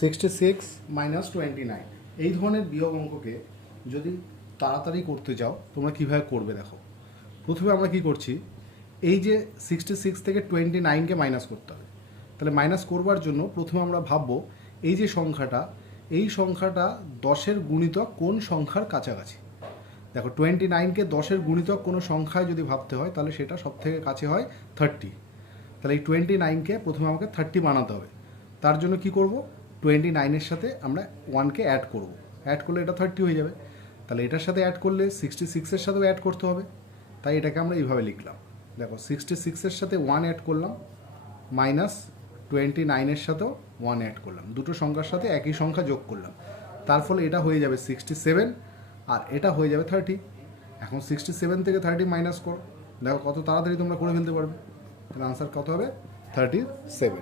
66 minus 29 এই ধরনের বিয়োগ অঙ্ককে যদি তাড়াতাড়ি করতে চাও তোমরা কীভাবে করবে দেখো। প্রথমে আমরা কি করছি, এই যে 66 থেকে 29কে মাইনাস করতে হবে। তাহলে মাইনাস করবার জন্য প্রথমে আমরা ভাববো এই যে সংখ্যাটা, এই সংখ্যাটা 10-এর গুণিতক কোন সংখ্যার কাছাকাছি। দেখো 29কে 10-এর গুণিতক কোনো সংখ্যায় যদি ভাবতে হয় তাহলে সেটা সবথেকে কাছে হয় 30। তাহলে এই 29কে প্রথমে আমাকে 30 বানাতে হবে। তার জন্য কি করব, 29-এর সাথে আমরা 1কে অ্যাড করব, অ্যাড করলে এটা 30 হয়ে যাবে। তাহলে এটার সাথে অ্যাড করলে 66-এর সাথেও অ্যাড করতে হবে, তাই এটাকে আমরা এইভাবে লিখলাম। দেখো 66-এর সাথে 1 অ্যাড করলাম, মাইনাস 29-এর সাথেও 1 অ্যাড করলাম, দুটো সংখ্যার সাথে একই সংখ্যা যোগ করলাম। তার ফলে এটা হয়ে যাবে 67 আর এটা হয়ে যাবে 30। এখন 67 থেকে 30 মাইনাস করো, দেখো কত তাড়াতাড়ি তোমরা করে ফেলতে পারবে। তাহলে আনসার কত হবে, 37।